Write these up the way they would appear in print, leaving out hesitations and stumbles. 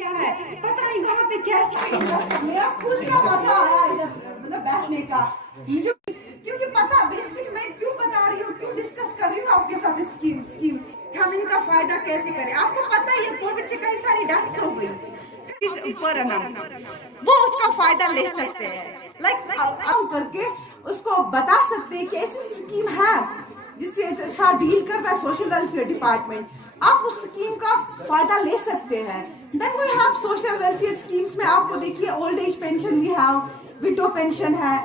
क्या है पता नहीं वहाँ पे कैसा मेरा खुद का मजा आया इधर मतलब बैठने का मुझे क्योंकि पता बेसिकली मैं क्यों बता रही हूँ क्यों डिस्कस कर रही हूँ आपके साथ स्कीम हम इनका फायदा कैसे करें। आपको पता है ये कोविड से कई सारी डेथ्स हो गई वो उसका फायदा ले सकते हैं लाइक करके उसको बता सकते हैं कि ऐसी स्कीम है जिससे साथ डील करता है सोशल वेलफेयर डिपार्टमेंट। आप उस स्कीम का फायदा ले सकते हैं। Then we have social welfare schemes में आपको देखिए old age pension we have, widow pension है,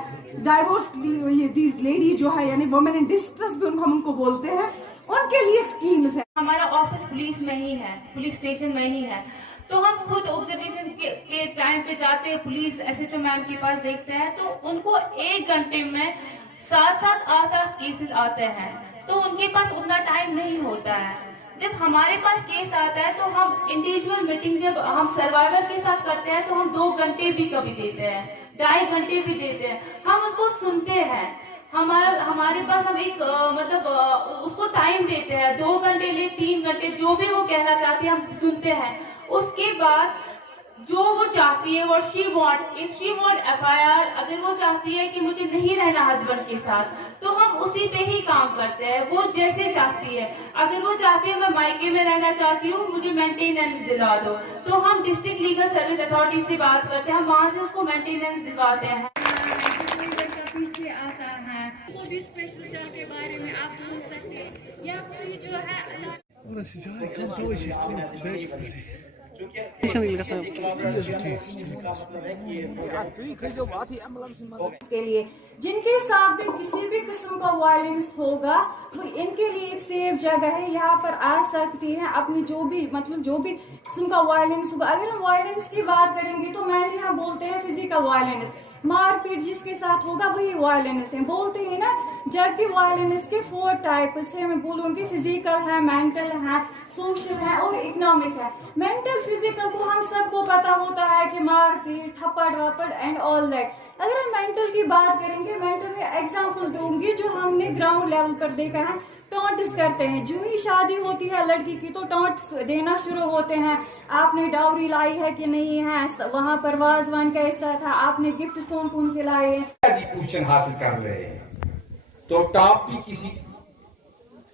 डाइवोर्स दीज लेडी जो है यानी वुमेन इन डिस्ट्रेस भी हम उनको बोलते हैं उनके लिए स्कीम्स है। हमारा ऑफिस पुलिस में ही है, पुलिस स्टेशन में ही है, तो हम खुद ऑब्जर्वेशन के टाइम पे जाते हैं, पुलिस SHO मैम के पास देखते हैं तो उनको 1 घंटे में 7-8 केसेस आते हैं, तो उनके पास उतना टाइम नहीं होता है। जब हमारे पास केस आता है तो हम इंडिविजुअल मीटिंग जब हम सर्वाइवर के साथ करते हैं तो हम 2 घंटे भी कभी देते हैं, 2.5 घंटे भी देते हैं, हम उसको सुनते हैं। हमारे पास हम एक उसको टाइम देते हैं, 2 घंटे ले 3 घंटे जो भी वो कहना चाहती है हम सुनते हैं। उसके बाद जो वो चाहती है और शी वांट FIR, अगर वो चाहती है कि मुझे नहीं रहना हस्बैंड के साथ तो हम उसी पे ही काम करते हैं, वो जैसे चाहती है। अगर वो चाहती है मैं मायके में रहना चाहती हूँ मुझे मेंटेनेंस दिला दो तो हम डिस्ट्रिक्ट लीगल सर्विस अथॉरिटी से बात करते हैं, हम वहाँ से उसको मेंटेनेंस दिलवाते हैं। पीछे आता है तो भी स्पेशल जॉब के बारे में आप बोल सकते हैं या कोई जो है के लिए जिनके साथ भी किसी भी किस्म का वायलेंस होगा तो इनके लिए एक सेफ जगह है, यहाँ पर आ सकती हैं अपनी जो भी किस्म का वायलेंस होगा। अगर हम वायलेंस की बात करेंगे तो मैंने यहाँ बोलते हैं फिजिकल वायलेंस, मारपीट जिसके साथ होगा वही वायलेंस है, बोलते हैं ना। जबकि वायलेंस के 4 टाइप्स है, मैं बोलूँगी फिजिकल है, मेंटल है, सोशल है और इकोनॉमिक है। मेंटल फिजिकल को हम सबको पता होता है कि मारपीट, थप्पड़ वप्पड़ एंड ऑल दैट। अगर हम मेंटल की बात करेंगे, मेंटल में एग्जाम्पल दूंगी जो हमने ग्राउंड लेवल पर देखा है। टॉन्ट्स करते हैं, जो ही शादी होती है लड़की की तो टॉन्ट्स देना शुरू होते हैं, आपने डाउरी लाई है कि नहीं है, वहाँ पर वाजवान कैसा था, आपने गिफ्ट कौन से लाए हैं। क्वेश्चन हासिल कर रहे हैं तो टॉप भी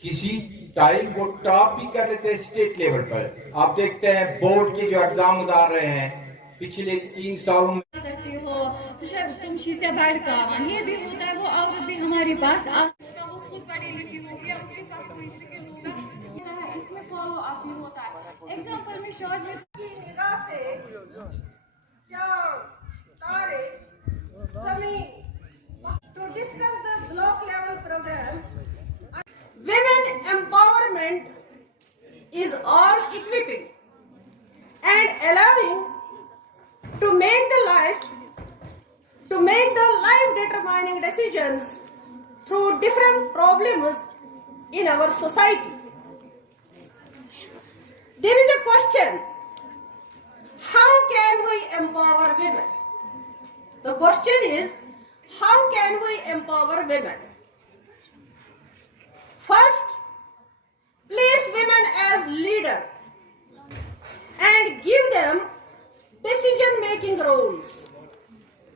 किसी टाइम वो टॉप भी कर लेते हैं स्टेट लेवल पर। आप देखते हैं बोर्ड के जो एग्जाम आ रहे हैं पिछले 3 सालों में सकते हो तुम शीते बैठ का ये भी होता है, वो औरत भी हमारे पास होगा, वो खुद पढ़ी लिखी होगी, उसके पास कोई स्किल होगा, इसमें फॉलो अप भी होता है। एग्जांपल में शॉर्ट में निगाह से चांद तारे जमीन to discuss the block level program. Women empowerment is all equipping and allowing to make the life determining decisions through different problems in our society. There is a question, how can we empower women? The question is, how can we empower women? First, place women as leader and give them decision-making roles.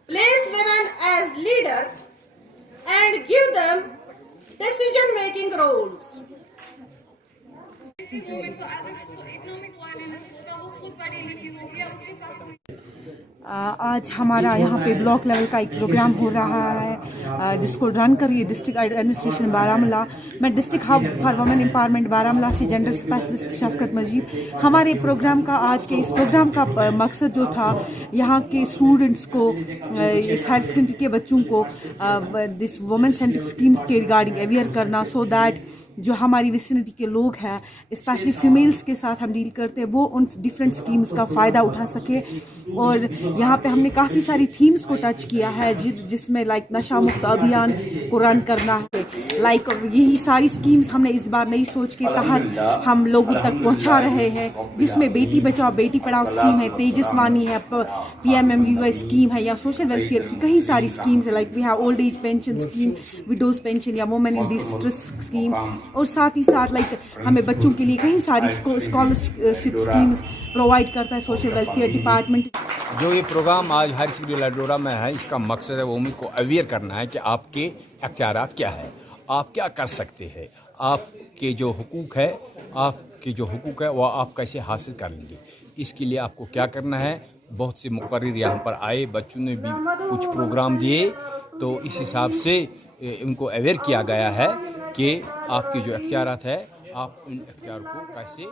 Place women as leader and give them decision-making roles. Economic violence होगा, वो खुद पढ़ी लिखी होगी, उसके पास कोई आज हमारा यहाँ पे ब्लॉक लेवल का एक प्रोग्राम हो रहा है जिसको रन कर रही है डिस्ट्रिक्ट एडमिनिस्ट्रेशन बारामूला। मैं district hub for women empowerment Baramulla से जेंडर स्पेशलिस्ट शफकत मजीद। हमारे प्रोग्राम का आज के इस प्रोग्राम का मकसद जो था यहाँ के स्टूडेंट्स को, हायर सेकेंडरी के बच्चों को दिस वुमेन सेंट्रिक स्कीम्स के रिगार्डिंग अवेयर करना, सो दैट जो हमारी विसिनिटी के लोग हैं स्पेशली फीमेल्स के साथ हम डील करते हैं वो उन डिफरेंट स्कीम्स का फ़ायदा उठा सके। और यहाँ पे हमने काफ़ी सारी थीम्स को टच किया है जिसमें लाइक नशा मुक्त अभियान को रन करना है। लाइक यही सारी स्कीम्स हमने इस बार नई सोच के तहत हम लोगों तक पहुंचा रहे हैं, जिसमें बेटी बचाओ बेटी पढ़ाओ स्कीम है, तेजस्वानी है, PMMUY स्कीम है, या सोशल वेलफेयर की कई सारी स्कीम्स है, like we have old age pension scheme, widows pension या वुमेन इन डिस्ट्रेस स्कीम, और साथ ही साथ लाइक हमें बच्चों के लिए कई सारी स्कॉलरशिप स्कीम्स प्रोवाइड करता है सोशल वेलफेयर डिपार्टमेंट। जो ये प्रोग्राम आज हायर सेकेंडरी लाडोरा में है, इसका मकसद है वोमेन को अवेयर करना है कि आपके अख्तियारात क्या है, आप क्या कर सकते हैं, आपके जो हुकूक है वो आप कैसे हासिल कर लेंगे। इसके लिए आपको क्या करना है, बहुत से मुकर्रिर यहाँ पर आए, बच्चों ने भी कुछ प्रोग्राम दिए, तो इस हिसाब से उनको अवेयर किया गया है कि आपके जो अख्तियारात है आप इन अख्तियार को कैसे